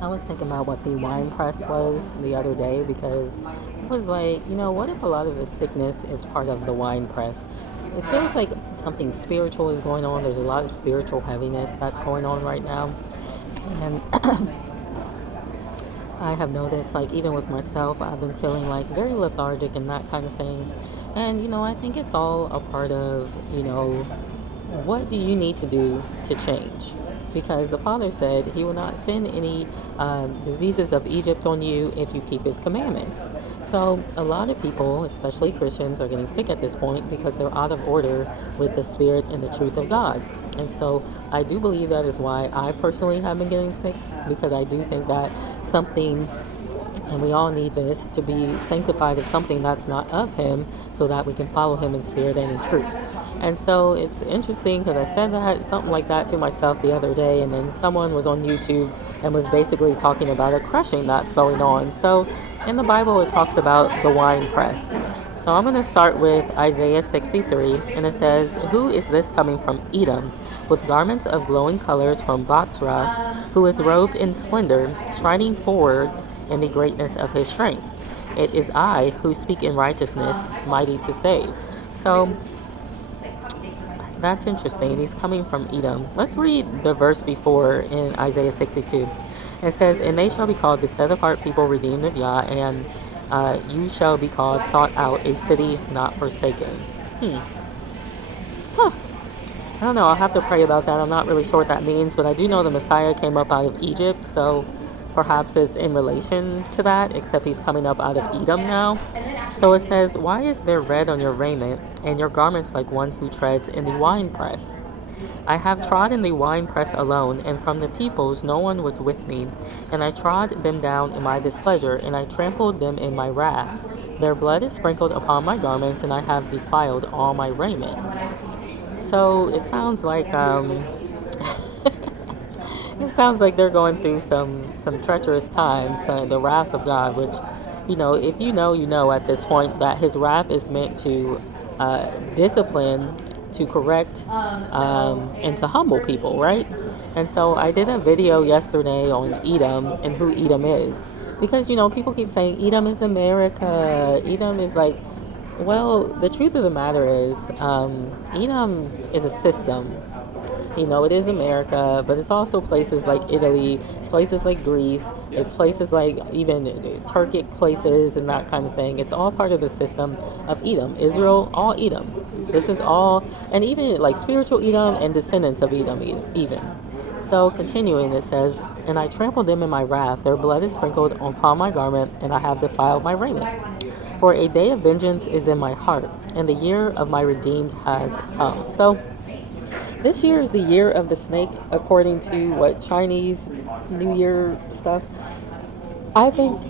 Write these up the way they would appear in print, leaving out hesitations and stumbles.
I was thinking about what the wine press was the other day because it was like, what if a lot of the sickness is part of the wine press? It feels like something spiritual is going on. There's a lot of spiritual heaviness that's going on right now. And I have noticed, like, even with myself, I've been feeling like very lethargic and that kind of thing. And, I think it's all a part of, what do you need to do to change? Because the Father said he will not send any diseases of Egypt on you if you keep his commandments. So a lot of people, especially Christians, are getting sick at this point because they're out of order with the Spirit and the truth of God. And so I do believe that is why I personally have been getting sick, because I do think that something, and we all need this, to be sanctified of something that's not of him so that we can follow him in spirit and in truth. And so it's interesting because I said something like that to myself the other day, and then someone was on YouTube and was basically talking about a crushing that's going on. So in the Bible, it talks about the wine press. So I'm going to start with Isaiah 63, and it says, "Who is this coming from Edom, with garments of glowing colors from Bozrah, who is robed in splendor, striding forward in the greatness of his strength? It is I who speak in righteousness, mighty to save." So that's interesting. He's coming from Edom. Let's read the verse before in Isaiah 62. It says, "And they shall be called the set apart people redeemed of Yah, and you shall be called sought out, a city not forsaken." Huh. I don't know. I'll have to pray about that. I'm not really sure what that means, but I do know the Messiah came up out of Egypt, so perhaps it's in relation to that, except he's coming up out of Edom now. So it says, "Why is there red on your raiment, and your garments like one who treads in the winepress? I have trod in the winepress alone, and from the peoples no one was with me. And I trod them down in my displeasure, and I trampled them in my wrath. Their blood is sprinkled upon my garments, and I have defiled all my raiment." So it sounds like it sounds like they're going through some treacherous times, the wrath of God, which, if you know at this point that his wrath is meant to discipline, to correct, and to humble people, right? And so I did a video yesterday on Edom and who Edom is. Because, people keep saying Edom is America. Edom is like, well, the truth of the matter is, Edom is a system. It is America, but it's also places like Italy, it's places like Greece, it's places like even Turkic places and that kind of thing. It's all part of the system of Edom. Israel, all Edom. This is all, and even like spiritual Edom and descendants of Edom even. So continuing, it says, "And I trampled them in my wrath, their blood is sprinkled upon my garment, and I have defiled my raiment. For a day of vengeance is in my heart, and the year of my redeemed has come." So this year is the year of the snake, according to what Chinese New Year stuff. I think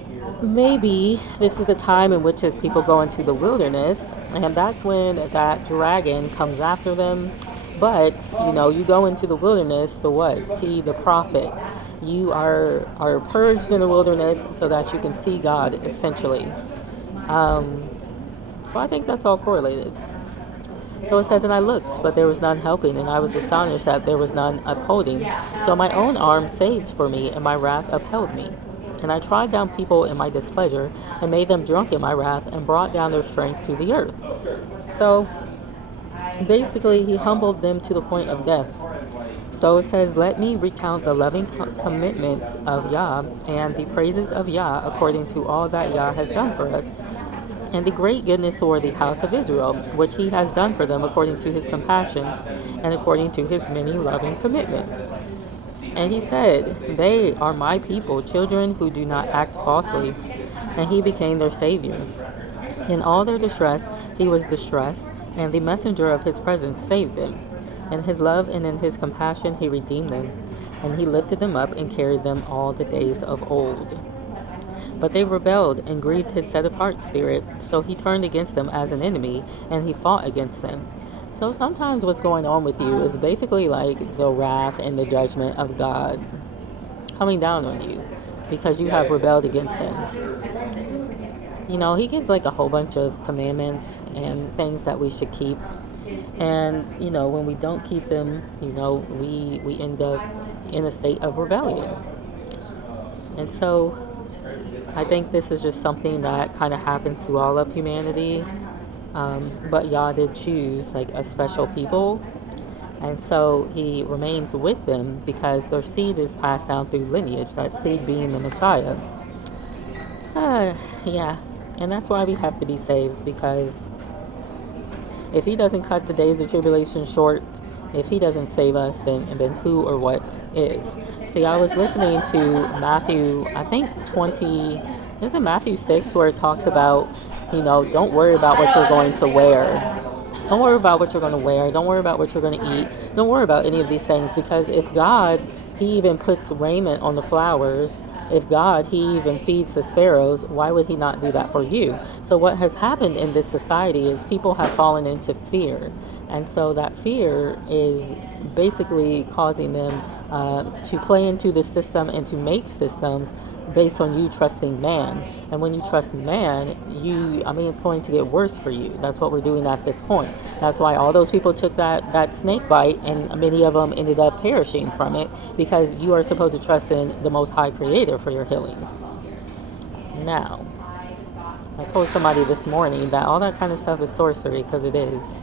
maybe this is the time in which his people go into the wilderness, and that's when that dragon comes after them. But, you go into the wilderness to what? See the prophet. You are purged in the wilderness so that you can see God, essentially. So I think that's all correlated. So it says, "And I looked, but there was none helping, and I was astonished that there was none upholding. So my own arm saved for me, and my wrath upheld me. And I trod down people in my displeasure, and made them drunk in my wrath, and brought down their strength to the earth." So basically, he humbled them to the point of death. So it says, "Let me recount the loving commitments of Yah, and the praises of Yah, according to all that Yah has done for us, and the great goodness toward the house of Israel, which he has done for them according to his compassion, and according to his many loving commitments. And he said, They are my people, children who do not act falsely. And he became their Savior. In all their distress he was distressed, and the messenger of his presence saved them. In his love and in his compassion he redeemed them, and he lifted them up and carried them all the days of old. But they rebelled and grieved his set-apart spirit, so he turned against them as an enemy, and he fought against them." So sometimes what's going on with you is basically like the wrath and the judgment of God coming down on you because you have rebelled against him. He gives like a whole bunch of commandments and things that we should keep. And, when we don't keep them, we end up in a state of rebellion. And so I think this is just something that kind of happens to all of humanity. But Yah did choose like a special people. And so he remains with them because their seed is passed down through lineage, that seed being the Messiah. Yeah. And that's why we have to be saved, because if he doesn't cut the days of tribulation short, if he doesn't save us, then who or what is? See, I was listening to Matthew, I think 20, is it Matthew 6, where it talks about, don't worry about what you're going to wear. Don't worry about what you're going to wear. Don't worry about what you're going to eat. Don't worry about any of these things, because if God, he even puts raiment on the flowers, if God, he even feeds the sparrows, why would he not do that for you? So what has happened in this society is people have fallen into fear. And so that fear is basically causing them to play into the system and to make systems based on you trusting man. And when you trust man, it's going to get worse for you. That's what we're doing at this point. That's why all those people took that snake bite, and many of them ended up perishing from it, because you are supposed to trust in the Most High Creator for your healing. Now, I told somebody this morning that all that kind of stuff is sorcery, because it is.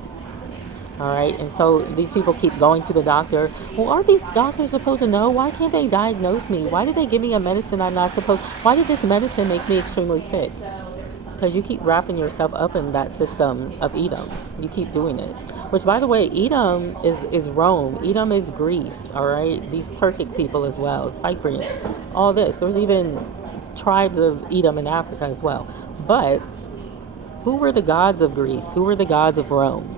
All right, and so these people keep going to the doctor. Well, aren't these doctors supposed to know? Why can't they diagnose me? Why did they give me a medicine I'm not supposed? Why did this medicine make me extremely sick? Because you keep wrapping yourself up in that system of Edom. You keep doing it. Which, by the way, Edom is Rome. Edom is Greece. All right, these Turkic people as well, Cyprian, all this. There's even tribes of Edom in Africa as well. But who were the gods of Greece? Who were the gods of Rome?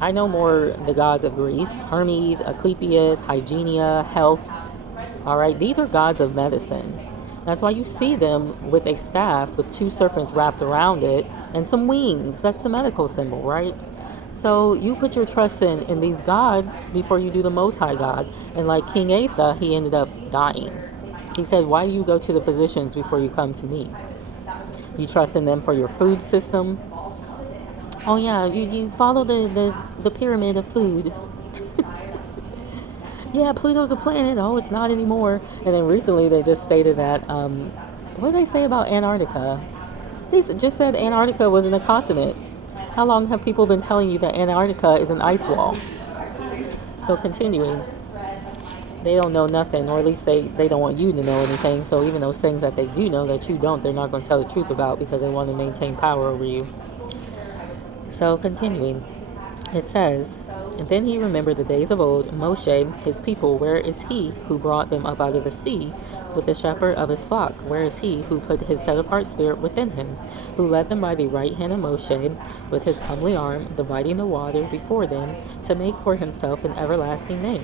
I know more the gods of Greece: Hermes, Asclepius, Hygienia, health. All right, these are gods of medicine. That's why you see them with a staff with two serpents wrapped around it and some wings. That's the medical symbol, right? So you put your trust in these gods before you do the Most High God. And like King Asa, he ended up dying. He said, why do you go to the physicians before you come to me? You trust in them for your food system. Oh yeah, you follow the pyramid of food. Yeah, Pluto's a planet. Oh, it's not anymore. And then recently they just stated that, what did they say about Antarctica? They just said Antarctica wasn't a continent. How long have people been telling you that Antarctica is an ice wall? So continuing, they don't know nothing, or at least they don't want you to know anything. So even those things that they do know that you don't, they're not going to tell the truth about, because they want to maintain power over you. So continuing, it says, and then he remembered the days of old, Moshe, his people. Where is he who brought them up out of the sea with the shepherd of his flock? Where is he who put his set-apart spirit within him, who led them by the right hand of Moshe with his comely arm, dividing the water before them, to make for himself an everlasting name?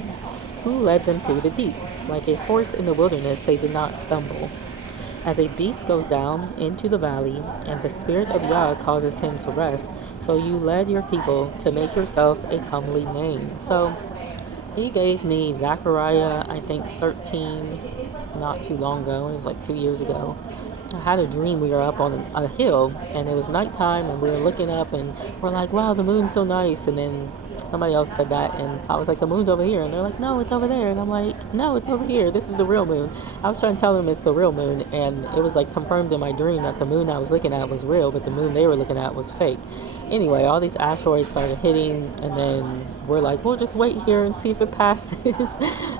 Who led them through the deep? Like a horse in the wilderness, they did not stumble. As a beast goes down into the valley, and the spirit of Yah causes him to rest, so you led your people to make yourself a comely name. So he gave me Zechariah, I think 13, not too long ago. It was like 2 years ago. I had a dream. We were up on a hill, and it was nighttime, and we were looking up, and we're like, wow, the moon's so nice. And then somebody else said that, and I was like, the moon's over here. And they're like, no, it's over there. And I'm like, no, it's over here. This is the real moon. I was trying to tell them it's the real moon, and it was like confirmed in my dream that the moon I was looking at was real, but the moon they were looking at was fake. Anyway, all these asteroids started hitting, and then we're like, we'll just wait here and see if it passes.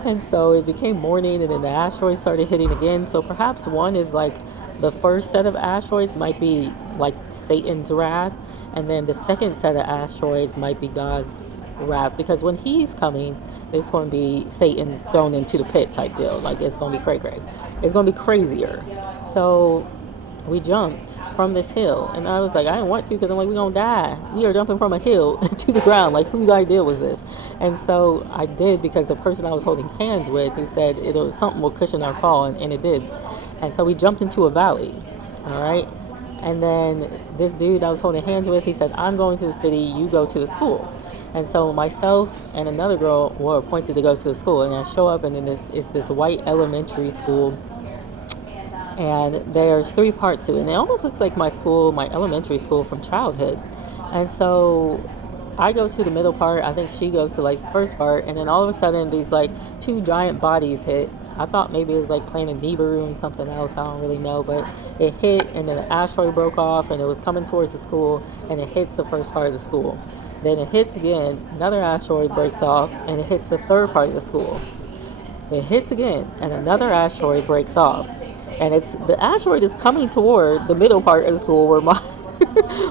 And so it became morning, and then the asteroids started hitting again. So perhaps one is like, the first set of asteroids might be like Satan's wrath, and then the second set of asteroids might be God's wrath, because when he's coming, it's going to be Satan thrown into the pit type deal. Like, it's going to be cray-cray. It's going to be crazier. So we jumped from this hill, and I was like, I didn't want to, because I'm like, we're going to die. We are jumping from a hill to the ground. Like, whose idea was this? And so I did, because the person I was holding hands with, he said something will cushion our fall, and it did. And so we jumped into a valley, all right? And then this dude I was holding hands with, he said, I'm going to the city, you go to the school. And so myself and another girl were appointed to go to the school. And I show up, and then it's this white elementary school. And there's 3 parts to it. And it almost looks like my elementary school from childhood. And so I go to the middle part. I think she goes to like the first part. And then all of a sudden, these like 2 giant bodies hit. I thought maybe it was like Planet Nibiru and something else. I don't really know, but it hit, and then an asteroid broke off, and it was coming towards the school, and it hits the first part of the school. Then it hits again, another asteroid breaks off, and it hits the third part of the school. It hits again, and another asteroid breaks off, and the asteroid is coming toward the middle part of the school where my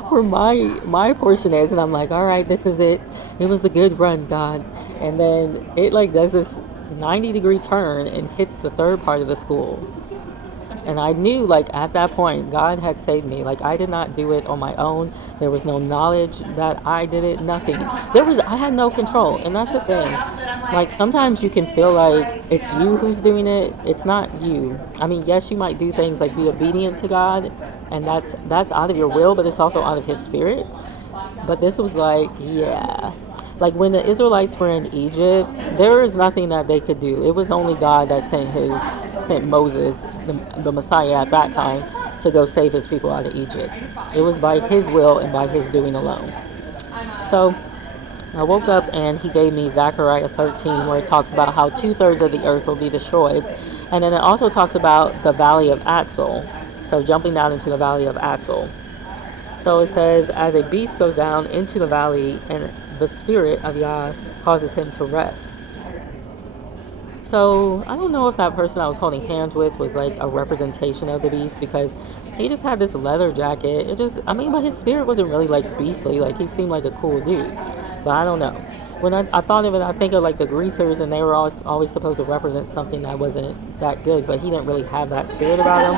where my portion is, and I'm like, all right, this is it. It was a good run, God. And then it like does this 90-degree turn and hits the third part of the school. And I knew, like, at that point, God had saved me. Like, I did not do it on my own. There was no knowledge that I did it. Nothing. I had no control. And that's the thing. Like, sometimes you can feel like it's you who's doing it. It's not you. I mean, yes, you might do things like be obedient to God, and that's out of your will, but it's also out of His Spirit. But this was like, yeah. Like when the Israelites were in Egypt, there was nothing that they could do. It was only God that sent Moses, the Messiah at that time, to go save His people out of Egypt. It was by His will and by His doing alone. So I woke up and He gave me Zechariah 13, where it talks about how 2/3 of the earth will be destroyed. And then it also talks about the valley of Atzal. So jumping down into the valley of Atzal. So it says, as a beast goes down into the valley, and the spirit of Yah causes him to rest. So I don't know if that person I was holding hands with was like a representation of the beast, because he just had this leather jacket. But his spirit wasn't really like beastly. Like he seemed like a cool dude. But I don't know. When I thought of it, I think of like the greasers, and they were always supposed to represent something that wasn't that good, but he didn't really have that spirit about him.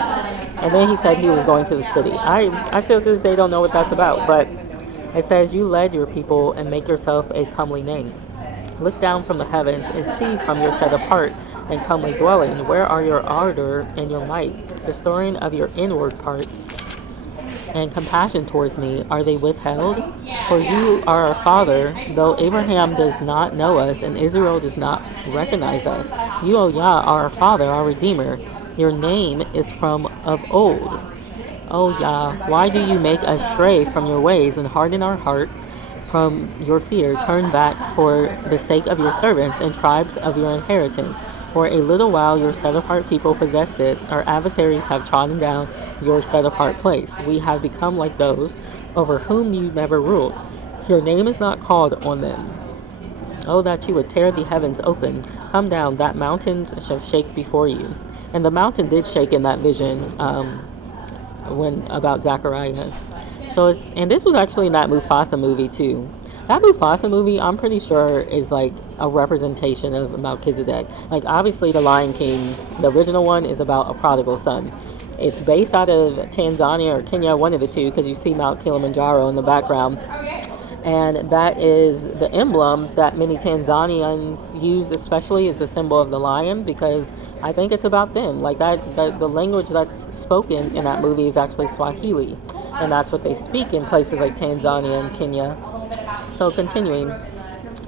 And then he said he was going to the city. I still to this day don't know what that's about, but it says, you led your people and make yourself a comely name. Look down from the heavens and see from your set apart and comely dwelling, where are your ardor and your might, the storing of your inward parts and compassion towards me, are they withheld? For you are our Father, though Abraham does not know us and Israel does not recognize us. You, O Yah, are our Father, our Redeemer. Your name is from of old. O Yah, why do you make us stray from your ways and harden our heart from your fear? Turn back for the sake of your servants and tribes of your inheritance. For a little while your set-apart people possessed it. Our adversaries have trodden down your set-apart place. We have become like those over whom you never ruled. Your name is not called on them. Oh, that you would tear the heavens open. Come down, that mountains shall shake before you. And the mountain did shake in that vision about Zechariah. And this was actually in that Mufasa movie too. That Mufasa movie, I'm pretty sure, is like a representation of Melchizedek. Like, obviously, The Lion King, the original one, is about a prodigal son. It's based out of Tanzania or Kenya, one of the two, because you see Mount Kilimanjaro in the background. And that is the emblem that many Tanzanians use, especially as the symbol of the lion, because I think it's about them. Like the language that's spoken in that movie is actually Swahili. And that's what they speak in places like Tanzania and Kenya. So continuing,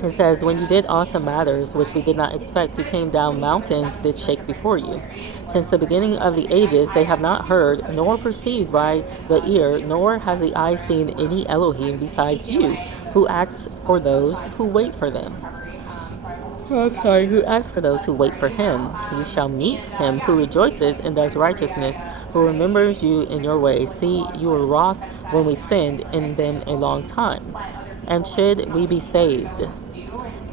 it says, when you did awesome matters, which we did not expect, you came down, mountains did shake before you. Since the beginning of the ages, they have not heard, nor perceived by the ear, nor has the eye seen any Elohim besides you, who acts for those who wait for them. Who acts for those who wait for him. You shall meet him who rejoices and does righteousness, who remembers you in your ways. See, you were wroth when we sinned, and then a long time. And should we be saved?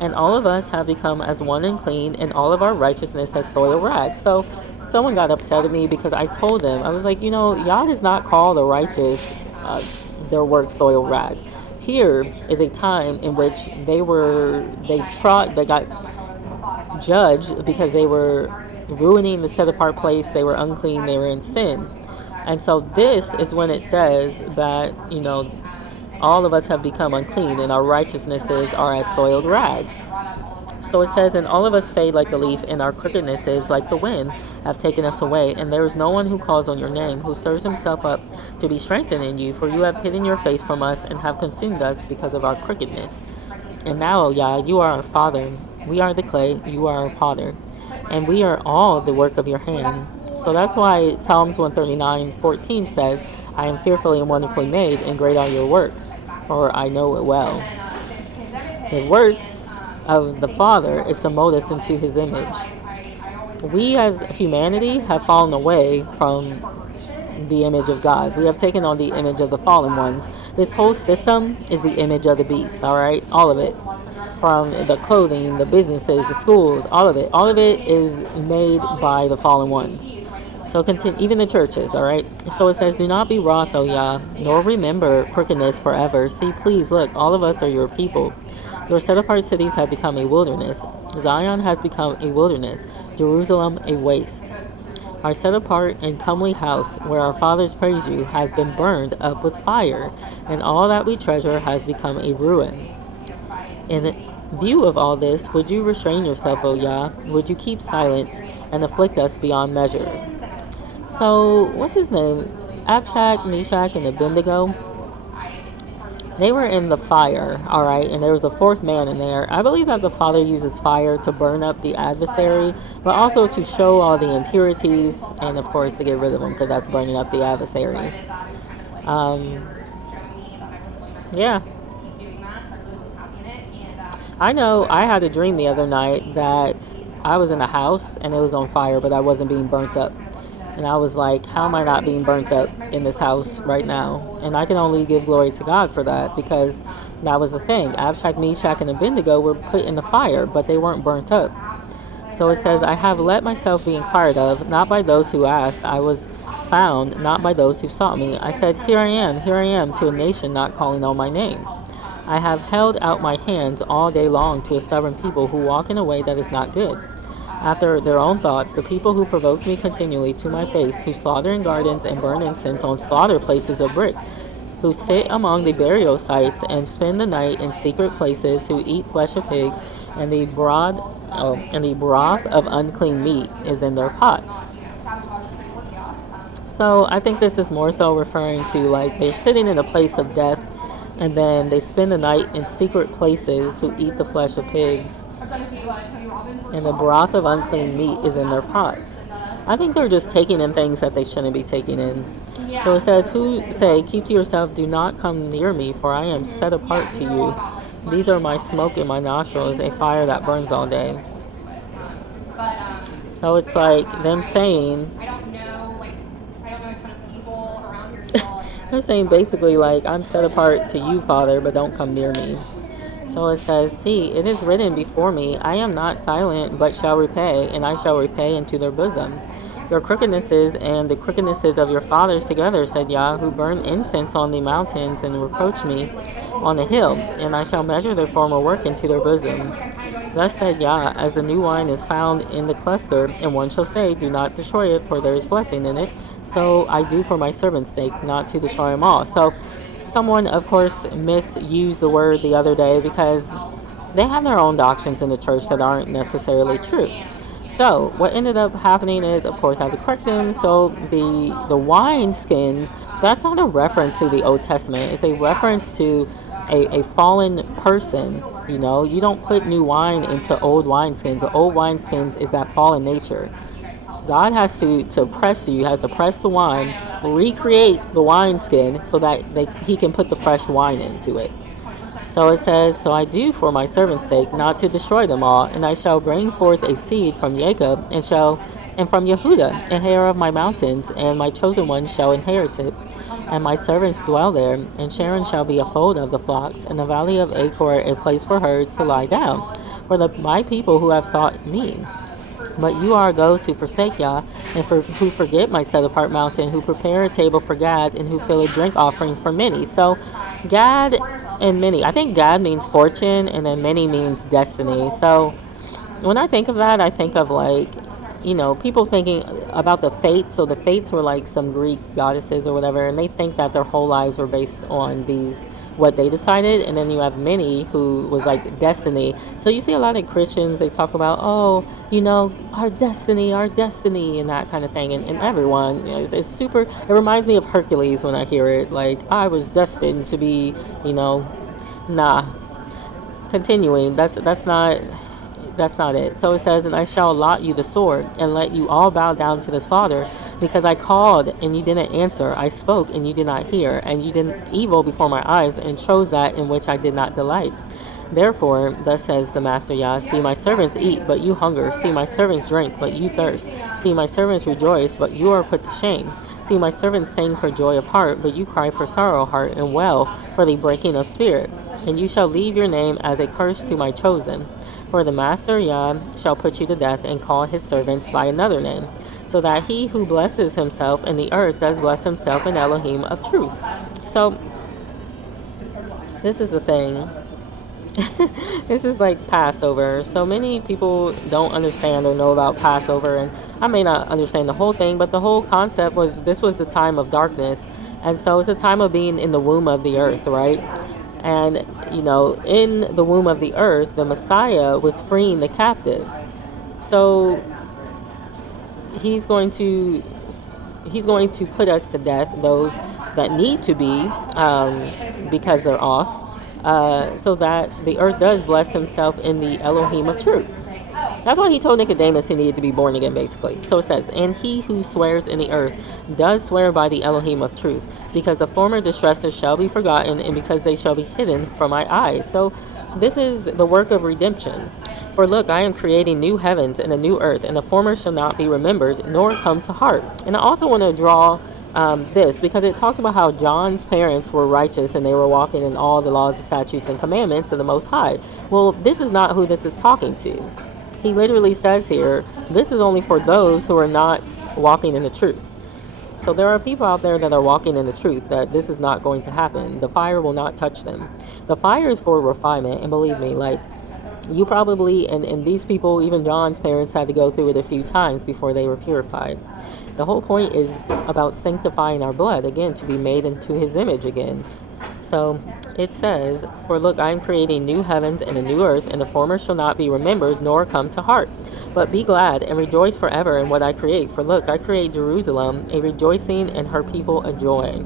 And all of us have become as one and clean, and all of our righteousness as soiled rags. So someone got upset at me because I told them, I was like, Yah does not call the righteous their work soiled rags. Here is a time in which they got judged because they were ruining the set apart place, they were unclean, they were in sin. And so this is when it says that, all of us have become unclean, and our righteousnesses are as soiled rags. So it says, and all of us fade like a leaf, and our crookednesses, like the wind, have taken us away. And there is no one who calls on your name, who stirs himself up to be strengthened in you. For you have hidden your face from us, and have consumed us because of our crookedness. And now, O Yah, you are our Father. We are the clay, you are our potter. And we are all the work of your hand. So that's why Psalms 139:14 says, I am fearfully and wonderfully made, and great are your works, for I know it well. The works of the Father is to mold us into his image. We as humanity have fallen away from the image of God. We have taken on the image of the fallen ones. This whole system is the image of the beast, all right? All of it. From the clothing, the businesses, the schools, all of it. All of it is made by the fallen ones. So continue, even the churches, all right? So it says, do not be wroth, O Yah, nor remember crookedness forever. See, please, look, all of us are your people. Your set-apart cities have become a wilderness. Zion has become a wilderness. Jerusalem a waste. Our set-apart and comely house, where our fathers praise you, has been burned up with fire, and all that we treasure has become a ruin. In view of all this, would you restrain yourself, O Yah? Would you keep silent and afflict us beyond measure? So, what's his name? Abshak, Meshach, and Abednego. They were in the fire, all right, and there was a fourth man in there. I believe that the Father uses fire to burn up the adversary, but also to show all the impurities, and of course to get rid of them, because that's burning up the adversary. Yeah. I know I had a dream the other night that I was in a house and it was on fire, but I wasn't being burnt up. And I was like, how am I not being burnt up in this house right now? And I can only give glory to God for that, because that was the thing. Abshak, Meshach, and Abednego were put in the fire, but they weren't burnt up. So it says, I have let myself be inquired of, not by those who asked. I was found, not by those who sought me. I said, here I am, to a nation not calling on my name. I have held out my hands all day long to a stubborn people who walk in a way that is not good. After their own thoughts, the people who provoke me continually to my face, who slaughter in gardens and burn incense on slaughter places of brick, who sit among the burial sites and spend the night in secret places, who eat flesh of pigs, and the broth of unclean meat is in their pots. So I think this is more so referring to, like, they're sitting in a place of death, and then they spend the night in secret places, who eat the flesh of pigs, and the broth of unclean meat is in their pots. I think they're just taking in things that they shouldn't be taking in. So it says, who say, keep to yourself, do not come near me, for I am set apart to you. These are my smoke in my nostrils, a fire that burns all day. So it's like them saying, they're saying basically like, I'm set apart to you, Father, but don't come near me. So it says, see, it is written before me, I am not silent, but shall repay, and I shall repay into their bosom. Your crookednesses and the crookednesses of your fathers together, said Yah, who burn incense on the mountains and reproach me on the hill, and I shall measure their former work into their bosom. Thus said Yah, as the new wine is found in the cluster, and one shall say, do not destroy it, for there is blessing in it, so I do for my servant's sake, not to destroy them all. So someone, of course, misused the word the other day because they have their own doctrines in the church that aren't necessarily true. So what ended up happening is, of course, I had to correct them. So the wine skins, that's not a reference to the Old Testament. It's a reference to a fallen person. You know, you don't put new wine into old wineskins. The old wineskins is that fallen nature. God has to press you, has to press the wine, recreate the wineskin so that he can put the fresh wine into it. So it says, so I do for my servant's sake, not to destroy them all, and I shall bring forth a seed from Jacob, and from Yehudah, a heir of my mountains, and my chosen one shall inherit it. And my servants dwell there, and Sharon shall be a fold of the flocks, and the valley of Achor a place for herds to lie down, for my people who have sought me. But you are those who forsake Yah, and who forget my set-apart mountain, who prepare a table for Gad, and who fill a drink offering for many. So Gad and many, I think Gad means fortune, and then many means destiny. So when I think of that, I think of, like, you know, people thinking about the fates. So the fates were like some Greek goddesses or whatever, and they think that their whole lives were based on what they decided. And then you have many who was like destiny. So you see a lot of Christians, they talk about, oh, you know, our destiny, and that kind of thing. And everyone, you know, it's super, it reminds me of Hercules when I hear it. Like, I was destined to be, you know, nah. Continuing, that's not it. So it says, and I shall allot you the sword, and let you all bow down to the slaughter, because I called and you didn't answer, I spoke and you did not hear, and you did evil before my eyes, and chose that in which I did not delight. Therefore, thus says the Master Yah, see my servants eat, but you hunger. See my servants drink, but you thirst. See my servants rejoice, but you are put to shame. See my servants sing for joy of heart, but you cry for sorrow of heart, and wail for the breaking of spirit. And you shall leave your name as a curse to my chosen. For the Master Yah shall put you to death and call his servants by another name, so that he who blesses himself in the earth does bless himself in Elohim of truth. So, this is the thing. This is like Passover. So many people don't understand or know about Passover, and I may not understand the whole thing, but the whole concept was this was the time of darkness, and so it's a time of being in the womb of the earth, right? And in the womb of the earth, the Messiah was freeing the captives. So he's going to put us to death, those that need to be, because they're off. So that the earth does bless himself in the Elohim of truth. That's why he told Nicodemus he needed to be born again, basically. So it says, and he who swears in the earth does swear by the Elohim of truth, because the former distresses shall be forgotten, and because they shall be hidden from my eyes. So this is the work of redemption. For look, I am creating new heavens and a new earth, and the former shall not be remembered, nor come to heart. And I also want to draw this, because it talks about how John's parents were righteous and they were walking in all the laws, statutes, and commandments of the Most High. Well, this is not who this is talking to. He literally says here, this is only for those who are not walking in the truth. So there are people out there that are walking in the truth that this is not going to happen. The fire will not touch them. The fire is for refinement, and believe me, like, you probably, and these people, even John's parents, had to go through it a few times before they were purified. The whole point is about sanctifying our blood, again, to be made into his image again. So it says, for look, I am creating new heavens and a new earth, and the former shall not be remembered, nor come to heart. But be glad and rejoice forever in what I create. For look, I create Jerusalem a rejoicing, and her people a joy.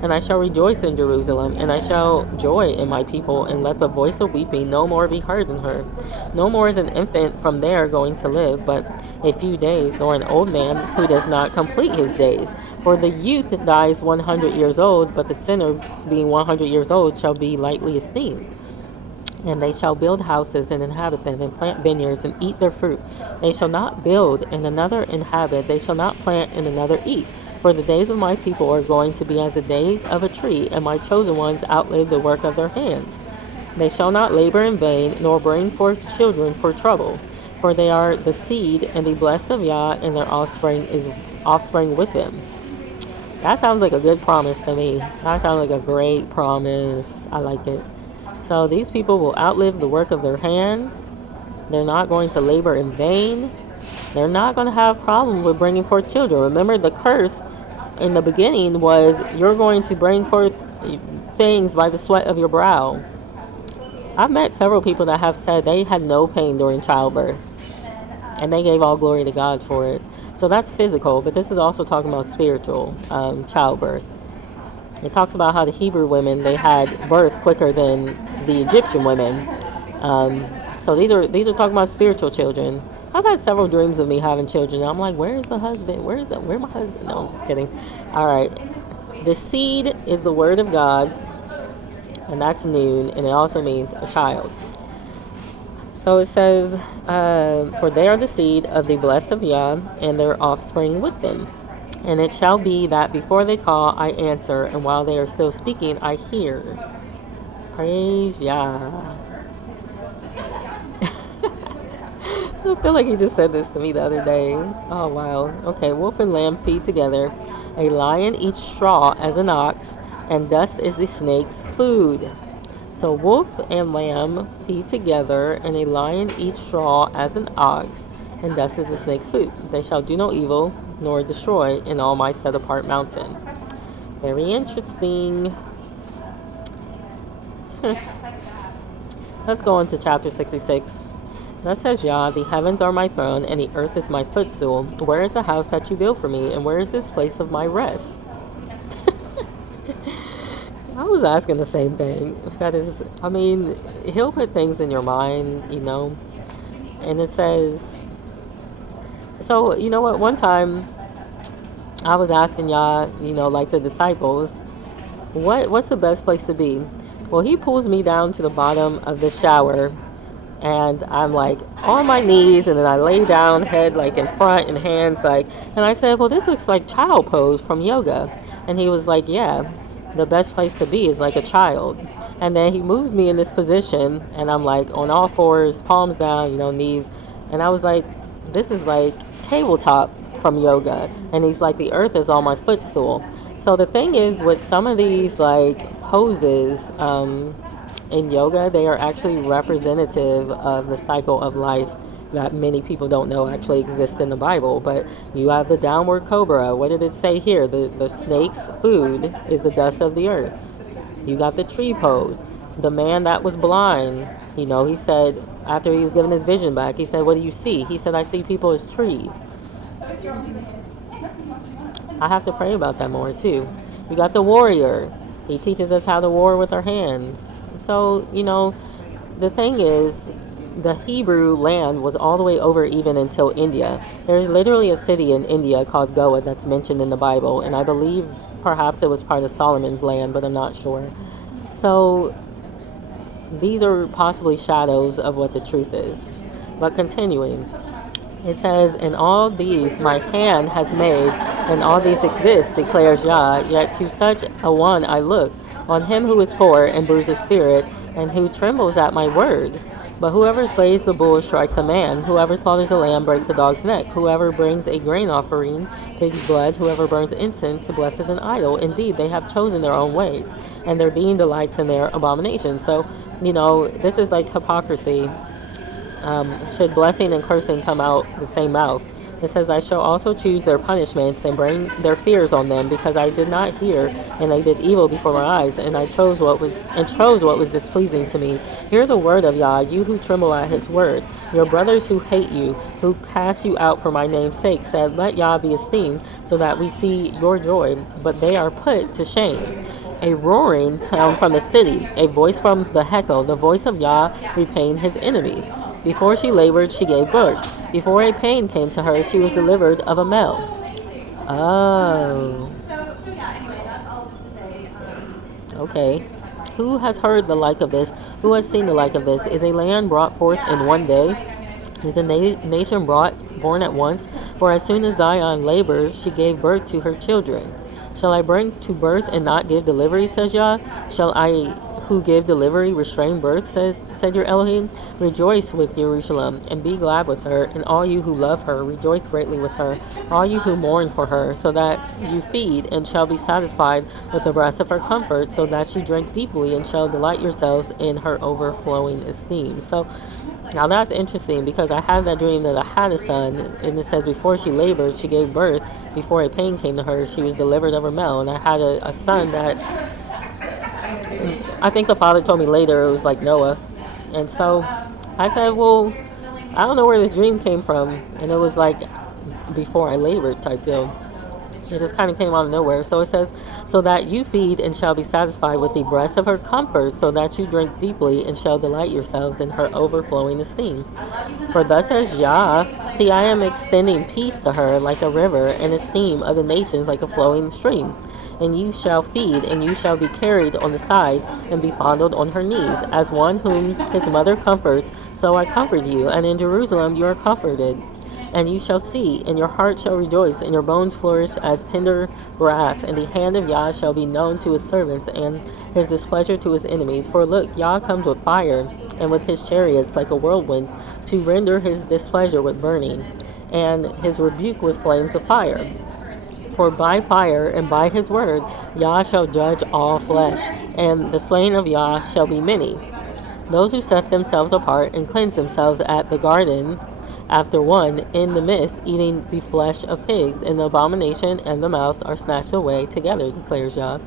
And I shall rejoice in Jerusalem, and I shall joy in my people, and let the voice of weeping no more be heard in her. No more is an infant from there going to live, but a few days, nor an old man who does not complete his days. For the youth dies 100 years old, but the sinner, being 100 years old, shall be lightly esteemed. And they shall build houses and inhabit them, and plant vineyards and eat their fruit. They shall not build and another inhabit, they shall not plant and another eat. For the days of my people are going to be as the days of a tree, and my chosen ones outlive the work of their hands. They shall not labor in vain, nor bring forth children for trouble. For they are the seed and the blessed of Yah, and their offspring is offspring with them. That sounds like a good promise to me. That sounds like a great promise. I like it. So these people will outlive the work of their hands. They're not going to labor in vain. They're not going to have problem with bringing forth children. Remember, the curse in the beginning was you're going to bring forth things by the sweat of your brow. I've met several people that have said they had no pain during childbirth, and they gave all glory to God for it. So that's physical, but this is also talking about spiritual childbirth. It talks about how the Hebrew women, they had birth quicker than the Egyptian women. So these are talking about spiritual children. I've had several dreams of me having children. I'm like, where's the husband? Where's my husband? No, I'm just kidding. All right. The seed is the word of God, and that's noon, and it also means a child. So it says, for they are the seed of the blessed of Yah, and their offspring with them. And it shall be that before they call, I answer, and while they are still speaking, I hear. Praise Yah. I feel like he just said this to me the other day. Oh, wow. Okay, wolf and lamb feed together. A lion eats straw as an ox, and dust is the snake's food. So wolf and lamb feed together, and a lion eats straw as an ox, and dust is the snake's food. They shall do no evil, nor destroy in all my set-apart mountain. Very interesting. Let's go on to chapter 66. Thus says Yah, the heavens are my throne, and the earth is my footstool. Where is the house that you built for me, and where is this place of my rest? I was asking the same thing. That is, I mean, he'll put things in your mind, and it says, so, you know what, one time, I was asking Yah, like the disciples, what's the best place to be? Well, he pulls me down to the bottom of the shower, and I'm like on my knees, and then I lay down, head like in front and hands like, and I said, well, this looks like child pose from yoga. And he was like, yeah, the best place to be is like a child. And then he moves me in this position, and I'm like on all fours, palms down, knees. And I was like, this is like tabletop from yoga. And he's like, the earth is on my footstool. So the thing is, with some of these like poses, in yoga, they are actually representative of the cycle of life that many people don't know actually exists in the Bible. But you have the downward cobra. What did it say here? The snake's food is the dust of the earth. You got the tree pose. The man that was blind, he said, after he was given his vision back, he said, what do you see? He said, I see people as trees. I have to pray about that more too. You got the warrior. He teaches us how to war with our hands. So, the thing is, the Hebrew land was all the way over even until India. There's literally a city in India called Goa that's mentioned in the Bible, and I believe perhaps it was part of Solomon's land, but I'm not sure. So, these are possibly shadows of what the truth is. But continuing, it says, and all these my hand has made, and all these exist, declares Yah, yet to such a one I look, on him who is poor and bruised of spirit, and who trembles at my word. But whoever slays the bull strikes a man, whoever slaughters a lamb breaks a dog's neck, whoever brings a grain offering, pig's blood, whoever burns incense, blesses an idol. Indeed, they have chosen their own ways, and their being delights in their abominations. So, this is like hypocrisy. Should blessing and cursing come out the same mouth? It says, I shall also choose their punishments and bring their fears on them, because I did not hear, and I did evil before my eyes, and I chose what was displeasing to me. Hear the word of Yah, you who tremble at his word. Your brothers who hate you, who cast you out for my name's sake, said, let Yah be esteemed, so that we see your joy. But they are put to shame. A roaring sound from the city, a voice from the Hekel, the voice of Yah repaying his enemies. Before she labored, she gave birth. Before a pain came to her, she was delivered of a male. Oh. So yeah, anyway, that's all just to say. Okay. Who has heard the like of this? Who has seen the like of this? Is a land brought forth in one day? Is a nation born at once? For as soon as Zion labored, she gave birth to her children. Shall I bring to birth and not give delivery, says Yah? Shall I, who give delivery, restrain birth, said your Elohim? Rejoice with Jerusalem, and be glad with her, and all you who love her, rejoice greatly with her, all you who mourn for her, so that you feed, and shall be satisfied with the breast of her comfort, so that you drink deeply, and shall delight yourselves in her overflowing esteem. So, now that's interesting, because I had that dream that I had a son, and it says before she labored, she gave birth. Before a pain came to her, she was delivered of her male. And I had a son that, I think the father told me later it was like Noah. And so I said, well, I don't know where this dream came from. And it was like before I labored type deal. It just kind of came out of nowhere. So it says, so that you feed and shall be satisfied with the breast of her comfort, so that you drink deeply and shall delight yourselves in her overflowing esteem. For thus says Yah, see, I am extending peace to her like a river, and esteem of the nations like a flowing stream. And you shall feed, and you shall be carried on the side, and be fondled on her knees. As one whom his mother comforts, so I comfort you, and in Jerusalem you are comforted. And you shall see, and your heart shall rejoice, and your bones flourish as tender grass. And the hand of Yah shall be known to his servants, and his displeasure to his enemies. For look, Yah comes with fire, and with his chariots like a whirlwind, to render his displeasure with burning, and his rebuke with flames of fire. For by fire and by his word Yah shall judge all flesh, and the slain of Yah shall be many. Those who set themselves apart and cleanse themselves at the garden after one in the midst, eating the flesh of pigs, and the abomination and the mouse are snatched away together, declares Yah.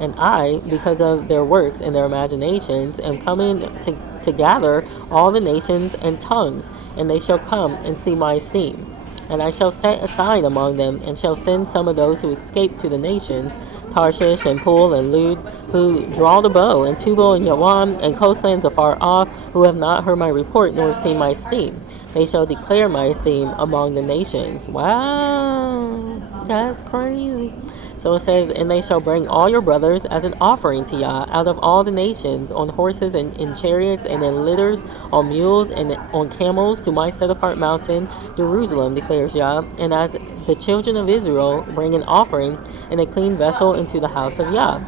And I, because of their works and their imaginations, am coming to gather all the nations and tongues, and they shall come and see my esteem. And I shall set a sign among them, and shall send some of those who escape to the nations, Tarshish and Pul and Lud, who draw the bow, and Tubal and Yawan, and coastlands afar off, who have not heard my report nor seen my esteem. They shall declare my esteem among the nations. Wow. That's crazy. So it says, and they shall bring all your brothers as an offering to Yah out of all the nations, on horses and in chariots and in litters, on mules and on camels, to my set apart mountain, Jerusalem, declares Yah. And as the children of Israel bring an offering in a clean vessel into the house of Yah.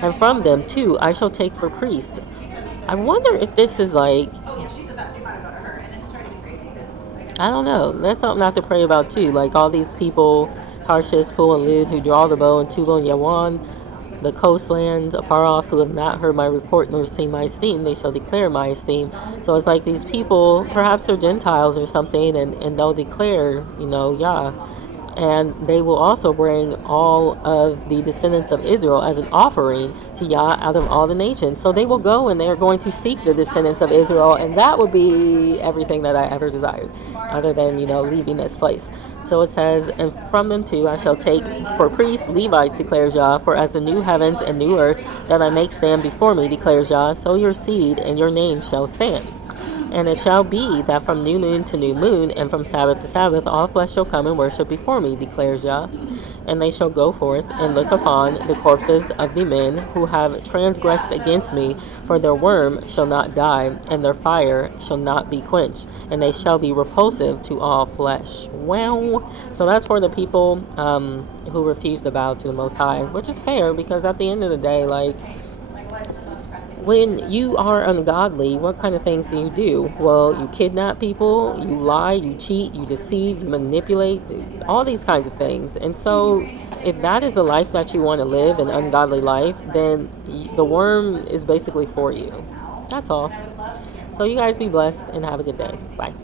And from them too I shall take for priests. I wonder if this is like, I don't know. That's something I have to pray about too. Like all these people, Tarshish, Pul, and Lud, who draw the bow, and Tubal and Yawan, the coastlands afar off, who have not heard my report nor seen my esteem, they shall declare my esteem. So it's like these people, perhaps they're Gentiles or something, and they'll declare, Yah. And they will also bring all of the descendants of Israel as an offering to Yah out of all the nations. So they will go and they are going to seek the descendants of Israel, and that would be everything that I ever desired, other than, leaving this place. So it says, and from them too I shall take for priests Levites, declares Yah, for as the new heavens and new earth that I make stand before me, declares Yah, so your seed and your name shall stand. And it shall be that from new moon to new moon, and from Sabbath to Sabbath, all flesh shall come and worship before me, declares Yah. And they shall go forth and look upon the corpses of the men who have transgressed against me, for their worm shall not die, and their fire shall not be quenched, and they shall be repulsive to all flesh. Well, so that's for the people who refuse to bow to the Most High, which is fair, because at the end of the day, when you are ungodly, what kind of things do you do? Well, you kidnap people, you lie, you cheat, you deceive, you manipulate, all these kinds of things. And so if that is the life that you want to live, an ungodly life, then the worm is basically for you. That's all. So you guys be blessed and have a good day. Bye.